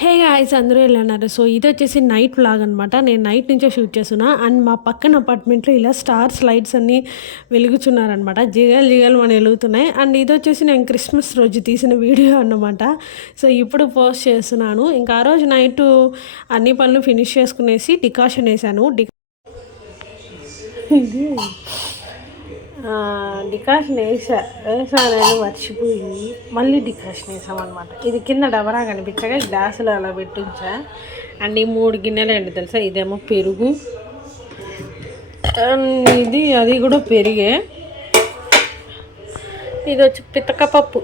Hey guys అందరూ ఎలా ఉన్నారు? సో ఇది వచ్చేసి నైట్ వ్లాగ్ అనమాట. నేను నైట్ నుంచే షూట్ చేస్తున్నా. అండ్ మా పక్కన అపార్ట్మెంట్లో ఇలా స్టార్స్ లైట్స్ అన్నీ వెలుగుచున్నారనమాట. జిగేలు జిగేలు అని వెలుగుతున్నాయి. అండ్ ఇది వచ్చేసి నేను క్రిస్మస్ రోజు తీసిన వీడియో అన్నమాట. సో ఇప్పుడు పోస్ట్ చేస్తున్నాను. ఇంకా ఆ రోజు నైట్ అన్ని పనులు ఫినిష్ చేసుకునేసి డికాషన్ వేసాను. ఇది డికాషన్ వేసానని మర్చిపోయి మళ్ళీ డికాషన్ వేసామన్నమాట. ఇది కింద డబరా కనిపించగా గ్లాసులు అలా పెట్టించా. అండ్ ఈ 3 గిన్నెలు ఏంటి తెలుసా? ఇదేమో పెరుగు, ఇది అది కూడా పెరిగే. ఇది వచ్చి పితకపప్పు,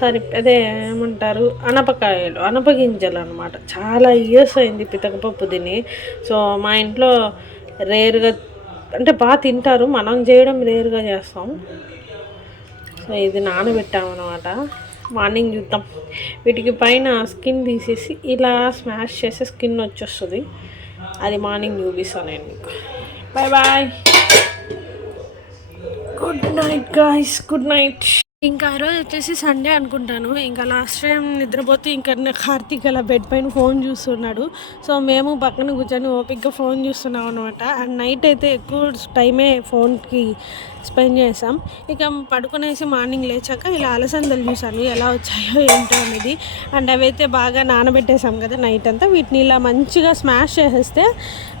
సారీ అదే ఏమంటారు, అనపకాయలు, అనపగింజలు అనమాట. చాలా ఇయర్స్ అయింది పితకపప్పు తిని. సో మా ఇంట్లో రేర్గా అంటే బాగా తింటారు, మనం చేయడం రేర్గా చేస్తాం. సో ఇది నానబెట్టామన్నమాట. మార్నింగ్ చూద్దాం. వీటికి పైన స్కిన్ తీసేసి ఇలా స్మాష్ చేస్తే స్కిన్ వచ్చేస్తుంది. అది మార్నింగ్ చూపిస్తాను నేను మీకు. Bye bye, good night guys, good night. ఇంకా ఆ రోజు వచ్చేసి సండే అనుకుంటాను. ఇంకా లాస్ట్ టైం నిద్రపోతే ఇంకా కార్తీక్ అలా బెడ్ పైన ఫోన్ చూస్తున్నాడు. సో మేము పక్కన కూర్చొని ఓపిక్గా ఫోన్ చూస్తున్నాం అనమాట. అండ్ నైట్ అయితే ఎక్కువ టైమే ఫోన్కి స్పెండ్ చేసాం. ఇక పడుకునేసి మార్నింగ్ లేచాక ఇలా అలసందలు చూసాను ఎలా వచ్చాయో ఏంటో అనేది. అండ్ అవైతే బాగా నానబెట్టేసాం కదా నైట్ అంతా. వీటిని ఇలా మంచిగా స్మాష్ చేసేస్తే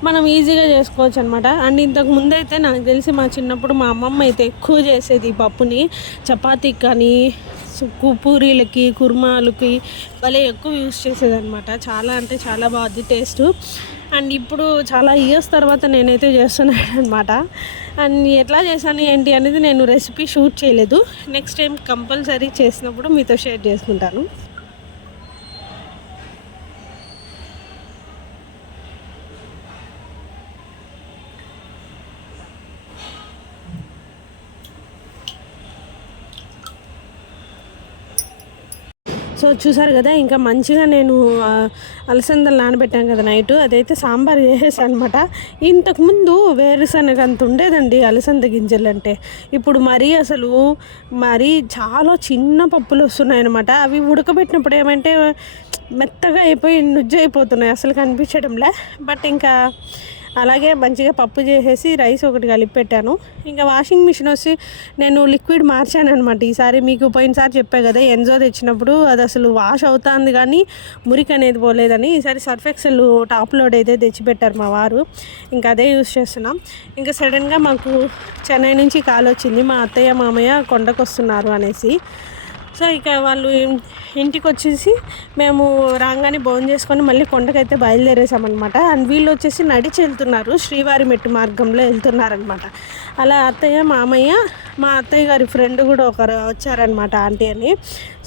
మనం ఈజీగా చేసుకోవచ్చు అనమాట. అండ్ ఇంతకు ముందు అయితే నాకు తెలిసి మా చిన్నప్పుడు మా అమ్మమ్మ అయితే ఎక్కువ చేసేది ఈ పప్పుని చపాతీకి కానీ పూరీలకి కుర్మాలకి భలే ఎక్కువ యూస్ చేసేదన్నమాట. చాలా అంటే చాలా బాగుంది టేస్ట్. అండ్ ఇప్పుడు చాలా ఇయర్స్ తర్వాత నేనైతే చేస్తున్నాను అనమాట. అండ్ ఎట్లా చేశాను ఏంటి అనేది నేను రెసిపీ షూట్ చేయలేదు. నెక్స్ట్ టైం కంపల్సరీ చేసినప్పుడు మీతో షేర్ చేసుకుంటాను. సో చూసారు కదా, ఇంకా మంచిగా నేను అలసందలు నానబెట్టాను కదా నైట్, అదైతే సాంబార్ చేసేసాను అనమాట. ఇంతకుముందు వేరుశనగ అంత ఉండేదండి అలసంద గింజలు అంటే. ఇప్పుడు మరీ చాలా చిన్న పప్పులు వస్తున్నాయి అనమాట. అవి ఉడకబెట్టినప్పుడు ఏమంటే మెత్తగా అయిపోయి నుజ్జు అయిపోతున్నాయి, అసలు కనిపించడంలే. బట్ ఇంకా అలాగే మంచిగా పప్పు చేసేసి రైస్ ఒకటి కలిపి పెట్టాను. ఇంకా వాషింగ్ మిషన్ వచ్చి నేను లిక్విడ్ మార్చాను అనమాట ఈసారి. మీకు పోయినసారి చెప్పా కదా ఎన్జో తెచ్చినప్పుడు అది అసలు వాష్ అవుతుంది కానీ మురికి అనేది పోలేదని. ఈసారి సర్ఫ్ ఎక్సెల్ టాప్ లోడ్ అయితే తెచ్చిపెట్టారు మా వారు. ఇంకా అదే యూస్ చేస్తున్నాం. ఇంకా సడన్గా మాకు చెన్నై నుంచి కాల్ వచ్చింది, మా అత్తయ్య మామయ్య కొండకు వస్తున్నారు అనేసి. సో ఇక వాళ్ళు ఇంటికి వచ్చేసి మేము రాగానే భోజనం చేసుకొని మళ్ళీ కొండకైతే బయలుదేరేసామన్నమాట. అండ్ వీళ్ళు వచ్చేసి నడిచి వెళ్తున్నారు, శ్రీవారి మెట్టు మార్గంలో వెళ్తున్నారనమాట. అలా అత్తయ్య మామయ్య మా అత్తయ్య గారి ఫ్రెండ్ కూడా ఒకరు వచ్చారనమాట, ఆంటీ అని.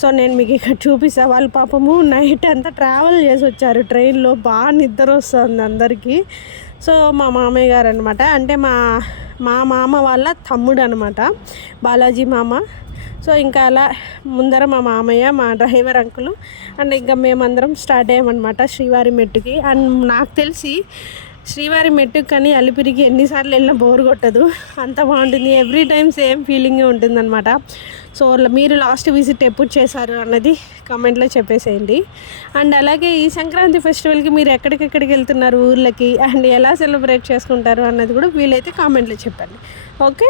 సో నేను మీకు ఇక్కడ చూపిస్తాను. వాళ్ళు పాపము నైట్ అంతా ట్రావెల్ చేసి వచ్చారు ట్రైన్లో. బాగా నిద్ర వస్తుంది అందరికీ. సో మా మామయ్య గారు అనమాట, అంటే మా మామ వాళ్ళ తమ్ముడు అనమాట, బాలాజీ మామ. సో ఇంకా అలా ముందర మా మామయ్య, మా డ్రైవర్ అంకులు అండ్ ఇంకా మేమందరం స్టార్ట్ అయ్యామన్నమాట శ్రీవారి మెట్టుకి. అండ్ నాకు తెలిసి శ్రీవారి మెట్టుకు కానీ అలిపిరికి ఎన్నిసార్లు వెళ్ళినా బోర్ కొట్టదు, అంత బాగుంటుంది. ఎవ్రీ టైం సేమ్ ఫీలింగే ఉంటుందన్నమాట. సో మీరు లాస్ట్ విజిట్ ఎప్పుడు చేశారు అన్నది కామెంట్లో చెప్పేసేయండి. అండ్ అలాగే ఈ సంక్రాంతి ఫెస్టివల్కి మీరు ఎక్కడికెక్కడికి వెళ్తున్నారు ఊర్లకి, అండ్ ఎలా సెలబ్రేట్ చేసుకుంటారు అన్నది కూడా వీలైతే కామెంట్లో చెప్పండి. ఓకే.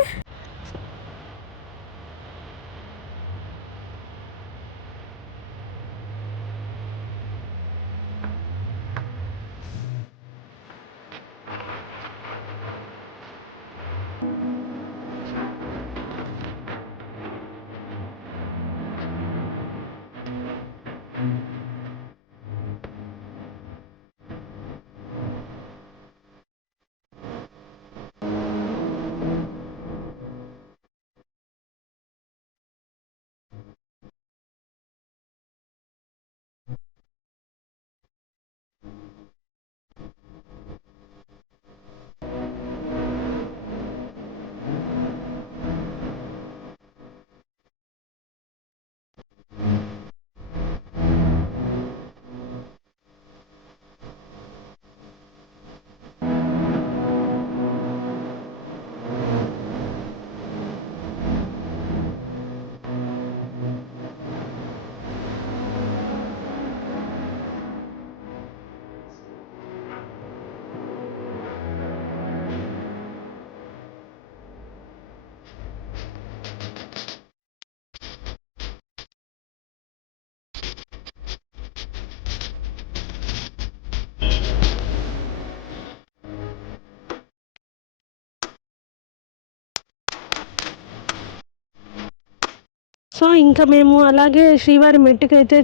సో ఇంకా మేము అలాగే శ్రీవారి మెట్టుకు అయితే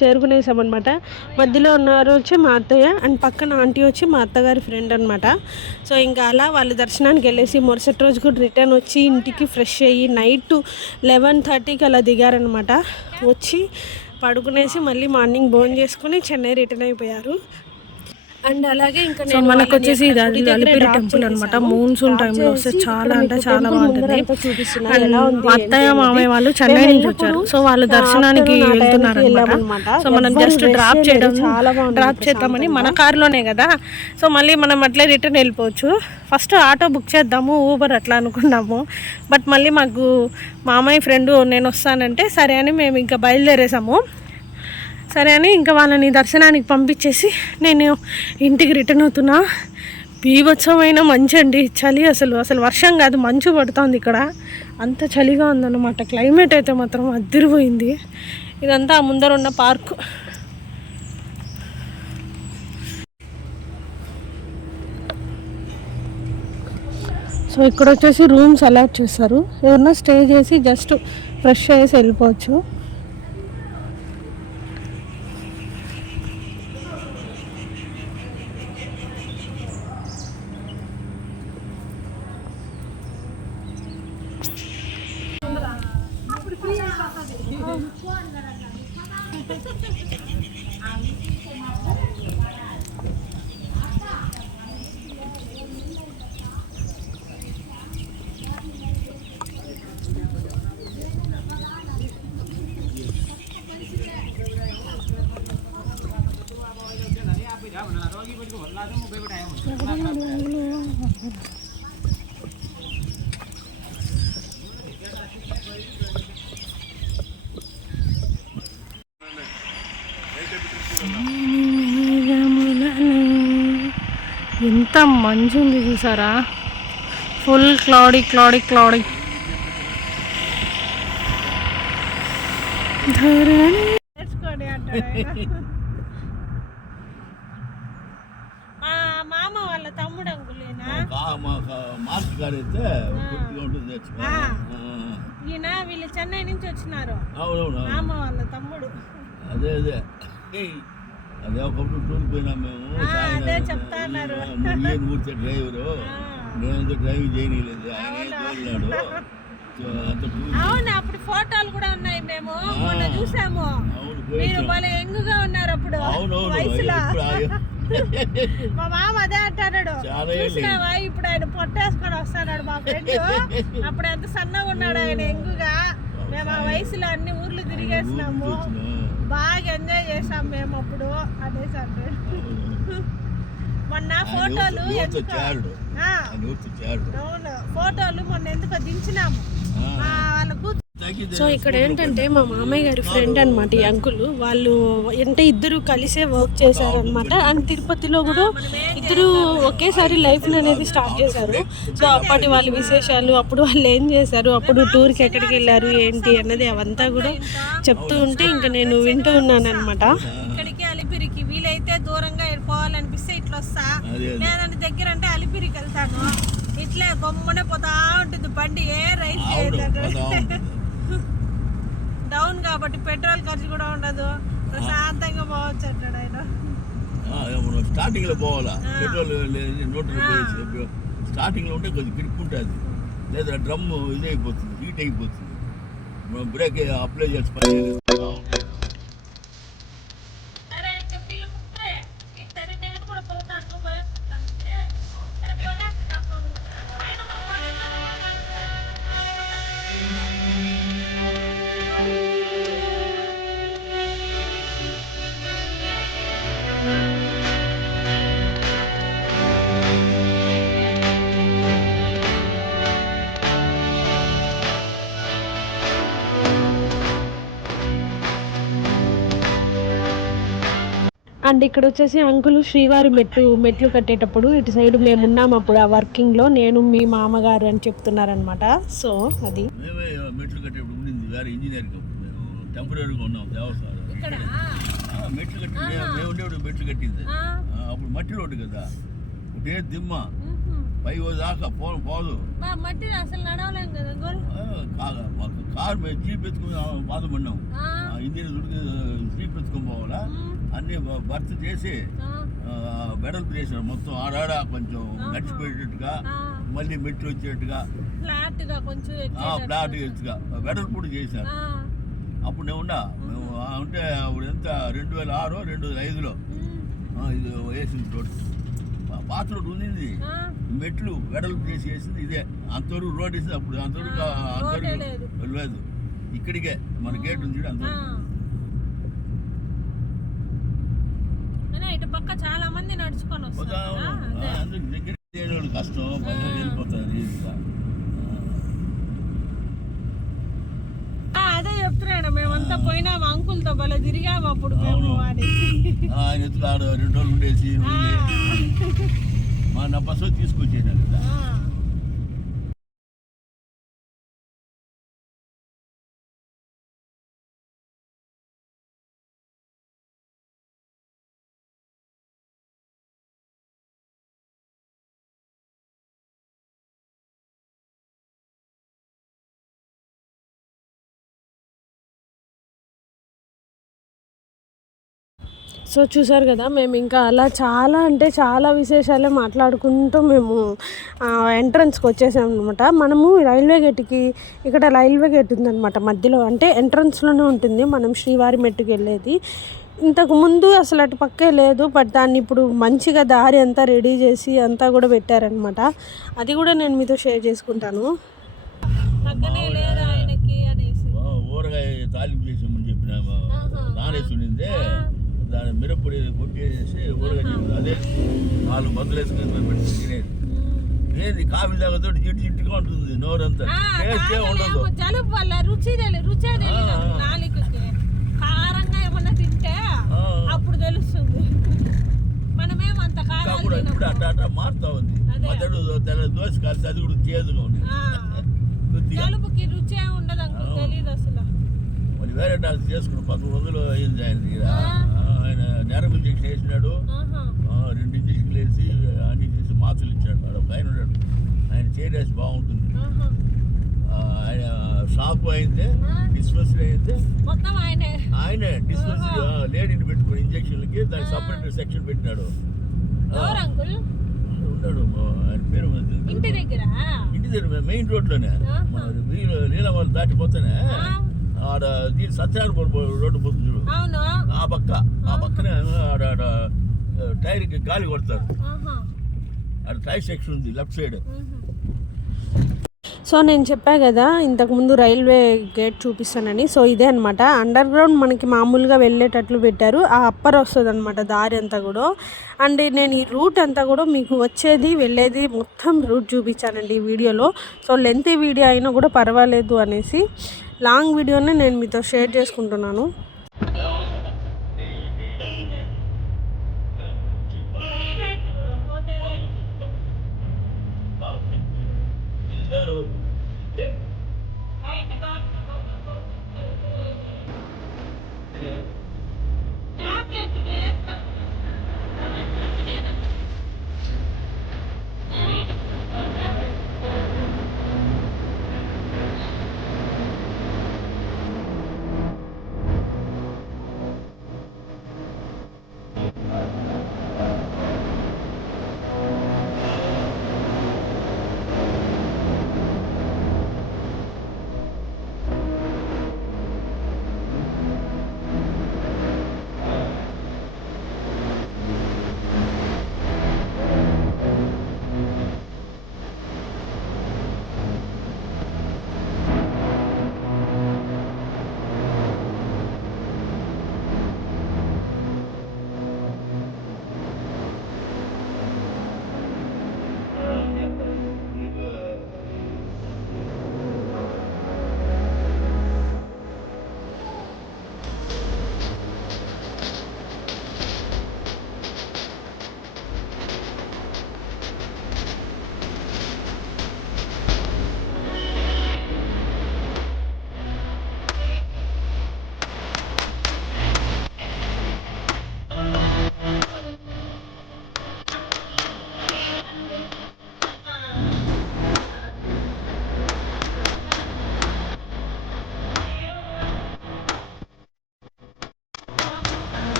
చేరుకునేసామన్నమాట. మధ్యలో ఉన్నారు వచ్చి మా అత్తయ్య అండ్ పక్కన ఆంటీ వచ్చి మా అత్తగారి ఫ్రెండ్ అనమాట. సో ఇంకా అలా వాళ్ళు దర్శనానికి వెళ్ళేసి మరుసటి రోజు కూడా రిటర్న్ వచ్చి ఇంటికి ఫ్రెష్ అయ్యి నైట్ 11:30కి అలా దిగారనమాట. వచ్చి పడుకునేసి మళ్ళీ మార్నింగ్ భోజనం చేసుకుని చెన్నై రిటర్న్ అయిపోయారు. అండ్ అలాగే ఇంకా మనకు వచ్చేసి ఇది అలిపిరి టెంపుల్ అనమాట. మూన్సూన్ టైంలో వస్తే చాలా అంటే చాలా బాగుంటుంది. అత్తయ్య మామయ్య వాళ్ళు చెన్నై నుంచి వచ్చారు. సో వాళ్ళు దర్శనానికి వెళ్తున్నారు అనమాట. సో మనం జస్ట్ డ్రాప్ చేద్దామని మన కారులోనే కదా. సో మళ్ళీ మనం అట్లే రిటర్న్ వెళ్ళిపోవచ్చు. ఫస్ట్ ఆటో బుక్ చేద్దాము ఊబర్ అట్లా అనుకున్నాము. బట్ మళ్ళీ మాకు మామయ్య ఫ్రెండ్ నేను వస్తానంటే సరే అని మేము ఇంకా బయలుదేరేసాము. సరే అని ఇంకా వాళ్ళని దర్శనానికి పంపించేసి నేను ఇంటికి రిటర్న్ అవుతున్నా. బీభత్సమైన మంచు అండి, చలి అసలు వర్షం కాదు మంచు పడుతుంది ఇక్కడ. అంత చలిగా ఉందన్నమాట. క్లైమేట్ అయితే మాత్రం అదిరిపోయింది. ఇదంతా ముందర ఉన్న పార్కు. సో ఇక్కడ వచ్చేసి రూమ్స్ అలాట్ చేస్తారు. ఎవరన్నా స్టే చేసి జస్ట్ ఫ్రెష్ అయ్యేసి వెళ్ళిపోవచ్చు. ఎంత మంచు ఉంది చూసారా, ఫుల్ క్లౌడీ. మామ వాళ్ళ తమ్ముడు అంకులేనా? ఈయన వీళ్ళు చెన్నై నుంచి వచ్చినారు. మామ వాళ్ళ తమ్ముడు. అదే ఒకప్పుడు టూర్ పోయినా మేము. అదే చెప్తా అన్నారు. కూర్చో డ్రైవరు, నేను డ్రైవింగ్ చేయలేదు, ఆయన అవును. అప్పుడు ఫోటోలు కూడా ఉన్నాయి, మేము మొన్న చూసాము. మీరు భలే యంగ్గా ఉన్నారు అప్పుడు వయసులో. మా మామ అదే అంటాడు, చూసినావా ఇప్పుడు ఆయన పొట్టేసుకొని వస్తాడు మా ఫ్రెండ్. అప్పుడు ఎంత సన్నగా ఉన్నాడు ఆయన యంగ్గా. మేము ఆ వయసులో అన్ని ఊర్లు తిరిగేసినాము, బాగా ఎంజాయ్ చేసాం మేము అప్పుడు. అదే సార్ మొన్న ఫోటోలు అవును ఫోటోలు మొన్న ఎందుకో దించినాము వాళ్ళకు. సో ఇక్కడ ఏంటంటే మా మామయ్య గారి ఫ్రెండ్ అనమాట ఈ అంకుల్. వాళ్ళు అంటే ఇద్దరు కలిసే వర్క్ చేశారనమాట. అండ్ తిరుపతిలో కూడా ఇద్దరు ఒకేసారి లైఫ్ అనేది స్టార్ట్ చేశారు. సో అప్పటి వాళ్ళ విశేషాలు, అప్పుడు వాళ్ళు ఏం చేశారు, అప్పుడు టూర్కి ఎక్కడికి వెళ్ళారు ఏంటి అన్నది అవంతా కూడా చెప్తూ ఉంటే ఇంకా నేను వింటూ ఉన్నాను అనమాట. ఇక్కడికి అలిపిరికి వీలైతే దూరంగా పోవాలనిపిస్తే ఇట్లా వస్తా, లేదంటే దగ్గర అంటే అలిపిరికి వెళ్తాను. ఇట్లా గమ్మునే పోతా ఉంటుంది బండి, ఏ రైడ్ చేయదు. డౌన్ కాబట్టి పెట్రోల్ ఖర్చు కూడా ఉండదు, ప్రశాంతంగా పోవచ్చు అంటాడు ఆయన. స్టార్టింగ్ లో పోవాలా, పెట్రోల్ 100 రూపాయలు స్టార్టింగ్ లో ఉంటే కొంచెం కిరుక్కుంటుంది, లేదా డ్రమ్ ఇది అయిపోతుంది, హీట్ అయిపోతుంది. బ్రేక్ అప్లై చేసి పని చేయలేదు. అండ్ ఇక్కడ వచ్చేసి అంకుల్ శ్రీవారి మెట్లు కట్టేటప్పుడు ఇటు సైడ్ మేము ఉన్నాము అప్పుడు ఆ వర్కింగ్లో, నేను మీ మామగారు అని చెప్తున్నారనమాట. సో అది మెట్లు కట్టేటప్పుడు ఉండింది వేరే ఇంజనీరింగ్, మేము టెంపరీగా ఉన్నాం దేవస్థానం. మెట్లు కట్టి మేము ఉండేప్పుడు మెట్లు కట్టింది అప్పుడు మట్టి రోడ్డు కదా, ఒకటే దిమ్మ పై దాకా పోదు. మట్టి అసలు నడవలేం కదా. మాకు కారు మేము జీప్ ఎత్తుకుని బాధపడినాం. ఇంజిన్ జీప్ ఎత్తుకొని పోవాలా అన్ని భర్తీ చేసి వెడల్పు చేసినారు మొత్తం. ఆడాడ కొంచెం నడిచిపోయేటట్టుగా, మళ్ళీ మెట్లు వచ్చేట్టుగా, ఫ్లాట్ ఎత్తుగా వెడల్పు కూడా చేశారు. అప్పుడు నేను మేము అంటే అప్పుడు ఎంత 2006 2005లో ఇది వేసింది రోడ్. పాత రోడ్ ఉంది, మెట్లు వెడల్పు చేసి వేసింది ఇదే. అంతవరకు రోడ్ వేసింది అప్పుడు. అంతవరకు లేదు, ఇక్కడికే మన గేట్ ఉంది అంతవరకు. ఇటు పక్క చాలా మంది నడుచుకొని వస్తారు. దగ్గర కష్టం, వెళ్ళిపోతారు. అదే చెప్తున్నాడు, మేమంతా పోయినాము అంకుల్తో భలే తిరిగాము అప్పుడు మేము. ఆయన ఎత్తుకాడు 2 రోజులు ఉండేసి మా నా బస్సు తీసుకొచ్చేసాను కదా. సో చూసారు కదా, మేము ఇంకా అలా చాలా అంటే చాలా విశేషాలే మాట్లాడుకుంటూ మేము ఎంట్రన్స్కి వచ్చేసాం అనమాట. మనము రైల్వే గేట్కి, ఇక్కడ రైల్వే గేట్ ఉందన్నమాట మధ్యలో, అంటే ఎంట్రన్స్లోనే ఉంటుంది మనం శ్రీవారి మెట్టుకు వెళ్ళేది. ఇంతకు ముందు అసలు అటు పక్కే లేదు, బట్ దాన్ని ఇప్పుడు మంచిగా దారి అంతా రెడీ చేసి అంతా కూడా పెట్టారనమాట. అది కూడా నేను మీతో షేర్ చేసుకుంటాను. ఊరగాయ తాలింపు చేసామని చెప్పిన నానేసి ఉండిందే, దాని మిరప్పొడి కొట్టేసి ఊరగాయ అదే 4 మందులు వేసుకుని పెట్టి తినేది. ఏది కాఫీ తాగతో జిడ్డు జిడ్డుగా ఉంటుంది నోరంతా, టేస్టే ఉండదు. జలుబు వల్ల రుచి కారంగా ఏమన్నా తింటే అప్పుడు తెలుస్తుంది. మనమేమంత కారం ఇప్పుడు అట్లా మారుతా ఉంది. తెల్ల దోశ కలిసి అది కూడా చేదుగా ఉంది. జలుబుకి రుచి ఉండదు అంకుల్, తెలియదు అసలు. మళ్ళీ వేరే డాక్టర్ చేసుకుని 1100 అయింది ఆయన నేరం ఇంజక్షన్ వేసినాడు. 2 ఇంజక్షన్లు వేసి అన్ని చేసి మాత్రలు ఇచ్చాడు. ఒక ఆయన ఉన్నాడు, ఆయన చేరేసి బాగుంటుంది. ఆయన షాపు అయితే డిస్పెన్స్ అయితే ఆయనే డిస్పెన్స్ లేడీని పెట్టుకుని ఇంజక్షన్లకి దానికి సపరేట్ సెక్షన్ పెట్టినాడు. ఉన్నాడు, ఆయన పేరు ఇంటి దగ్గర మెయిన్ రోడ్లోనే నీలమల్లి దాటిపోతేనే ఆడ దీని సత్యానపురం రోడ్డు పోతుంది చూడు, ఆ పక్కనే ఆడ టైర్కి గాలి కొడతారు. ఆడ టైర్ సెక్షన్ ఉంది లెఫ్ట్ సైడ్. సో నేను చెప్పా కదా ఇంతకుముందు రైల్వే గేట్ చూపిస్తానని. సో ఇదే అనమాట, అండర్ గ్రౌండ్ మనకి మామూలుగా వెళ్ళేటట్లు పెట్టారు. ఆ అప్పర్ వస్తుంది అనమాట దారి అంతా కూడా. అండ్ నేను ఈ రూట్ అంతా కూడా మీకు వచ్చేది వెళ్ళేది మొత్తం రూట్ చూపించానండి ఈ వీడియోలో. సో లెంతీ వీడియో అయినా కూడా పర్వాలేదు అనేసి లాంగ్ వీడియోనే నేను మీతో షేర్ చేసుకుంటున్నాను.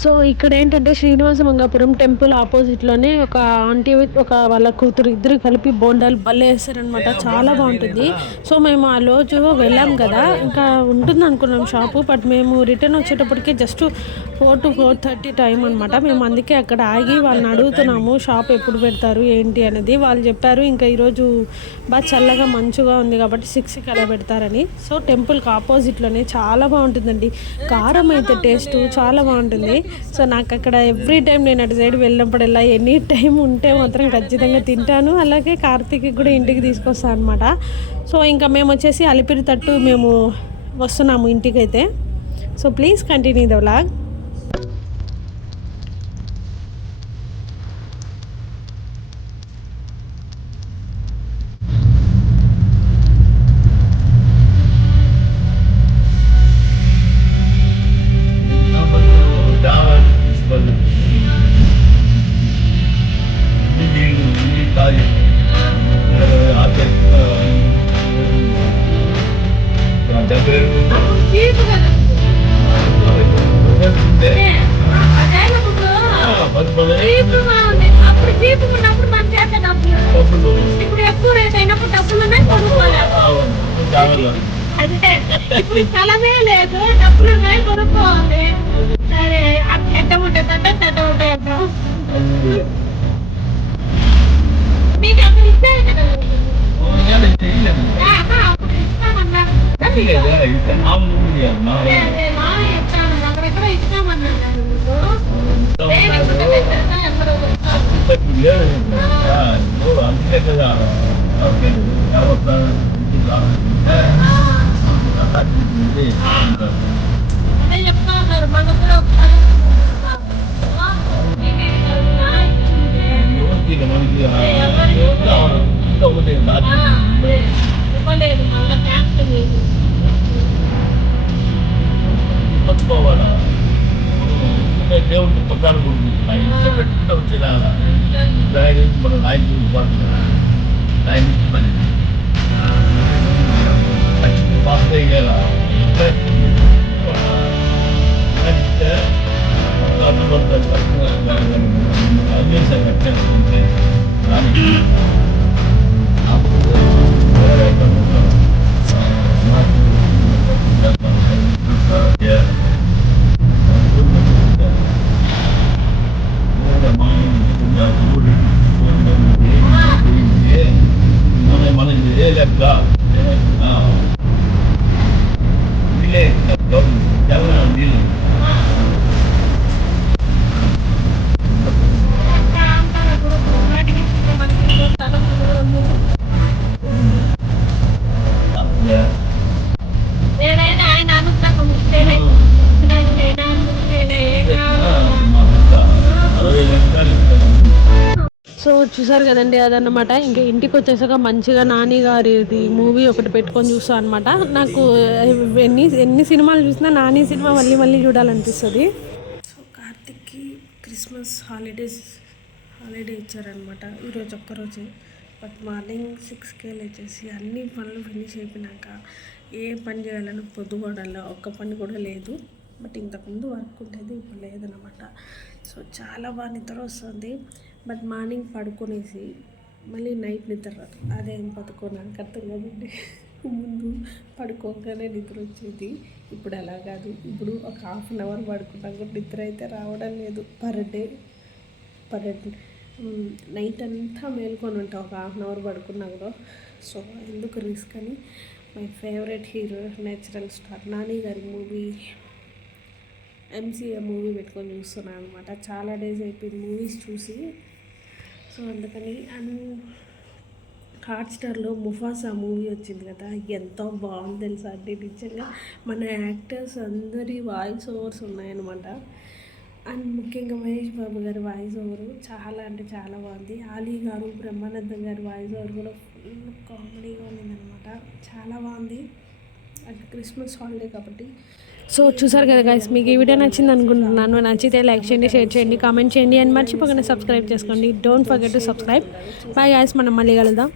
సో ఇక్కడ ఏంటంటే శ్రీనివాస మంగాపురం టెంపుల్ ఆపోజిట్లోనే ఒక ఆంటీ ఒక వాళ్ళ కూతురు ఇద్దరు కలిపి బోండాలు భలే వేస్తారనమాట, చాలా బాగుంటుంది. సో మేము ఆ రోజు వెళ్ళాం కదా, ఇంకా ఉంటుంది అనుకున్నాం షాపు, బట్ మేము రిటర్న్ వచ్చేటప్పటికే జస్ట్ 4 to 4:30 టైం అనమాట. మేము అందుకే అక్కడ ఆగి వాళ్ళని అడుగుతున్నాము షాప్ ఎప్పుడు పెడతారు ఏంటి అనేది. వాళ్ళు చెప్పారు ఇంకా ఈరోజు బాగా చల్లగా మంచుగా ఉంది కాబట్టి 6కి అలా పెడతారని. సో టెంపుల్కి ఆపోజిట్లోనే చాలా బాగుంటుందండి, కారం అయితే టేస్ట్ చాలా బాగుంటుంది. సో నాకు అక్కడ ఎవ్రీ టైం నేను అటు సైడ్ వెళ్ళినప్పుడల్లా ఎనీ టైం ఉంటే మాత్రం ఖచ్చితంగా తింటాను. అలాగే కార్తీక్కి కూడా ఇంటికి తీసుకొస్తాను అనమాట. సో ఇంకా మేము వచ్చేసి అలిపిరి తట్టు మేము వస్తున్నాము ఇంటికైతే. So please continue the vlog. అప్పుడు చీపు ఉన్నప్పుడు మన చేత డబ్బులు, ఇప్పుడు ఎక్కువ రేట్ అయినప్పుడు డబ్బులునే కొనుక్కోవాలి. అదే ఇప్పుడు స్థలమే లేదు, డబ్బులునే కొనుక్కోవాలి. సరే ఎంత ఉంటుందంటే చెడ్డ ఉంటాయంట. మీకు అక్కడ ఇచ్చారు కదా, అప్పుడు ఇస్తామన్నారు. అక్కడెక్కడ ఇస్తామన్నారు. అందుకే కదా చెప్తా ఉన్నారు మనకు ఇవ్వలేదు, మళ్ళీ క్యాన్సిల్ చేసి పట్టుకోవాలా దేవుడికి పక్కన కూడా పెట్టుకుంటూ వచ్చేలా మనం ఆయన ఆయన పని పాస్ అయ్యేలా నేనైనా ఆయన అనుగ్రహం ఇస్తేనే సో చూసారు కదండి, అదన్నమాట. ఇంకా ఇంటికి వచ్చేసాక మంచిగా నాని గారిది మూవీ ఒకటి పెట్టుకొని చూస్తాను అనమాట. నాకు ఎన్ని సినిమాలు చూసినా నాని సినిమా మళ్ళీ మళ్ళీ చూడాలనిపిస్తుంది. సో కార్తిక్కి క్రిస్మస్ హాలిడే ఇచ్చారనమాట ఈరోజు ఒక్కరోజే. బట్ మార్నింగ్ 6కే లేచేసి అన్ని పనులు ఫినిష్ అయిపోయినాక ఏ పని చేయాలని పొద్దుగోడల్లో ఒక్క పని కూడా లేదు. బట్ ఇంతకుముందు వర్క్ ఉండేది, ఇప్పుడు లేదనమాట. సో చాలా బాగా నిద్ర వస్తుంది. బట్ మార్నింగ్ పడుకునేసి మళ్ళీ నైట్ నిద్ర రాదు, అదేం పడుకోనానికి అర్థం కదండి. ముందు పడుకోగానే నిద్ర వచ్చేది, ఇప్పుడు అలా కాదు. ఇప్పుడు ఒక 1/2 అవర్ పడుకున్నా కూడా నిద్ర అయితే రావడం లేదు. పర్ డే నైట్ అంతా మేల్కొని ఉంటాం ఒక 1/2 అవర్ పడుకున్నా కూడా. సో ఎందుకు రిస్క్ అని my favourite hero natural star Nani గారి మూవీ MCA మూవీ పెట్టుకొని చూస్తున్నాను అనమాట. చాలా డేస్ అయిపోయింది మూవీస్ చూసి. సో అందుకని హాట్స్టార్లో ముఫాసా మూవీ వచ్చింది కదా, ఎంతో బాగుంది తెలుసా అండి. నిజంగా మన యాక్టర్స్ అందరి వాయిస్ ఓవర్స్ ఉన్నాయన్నమాట. అండ్ ముఖ్యంగా మహేష్ బాబు గారి వాయిస్ ఓవరు చాలా అంటే చాలా బాగుంది. ఆలీ గారు, బ్రహ్మానందం గారి వాయిస్ ఓవర్ కూడా ఫుల్ కామెడీగా ఉందన్నమాట, చాలా బాగుంది. అది క్రిస్మస్ హాలిడే కాబట్టి. సో చూసారు కదా గైస్, మీకు ఈ వీడియో నచ్చింది అనుకుంటున్నాను. నచ్చితే లైక్ చేయండి, షేర్ చేయండి, కామెంట్ చేయండి, అండ్ మర్చిపోకుండా సబ్స్క్రైబ్ చేసుకోండి. Don't forget to subscribe. Bye guys, మనం మళ్ళీ కలుద్దాం.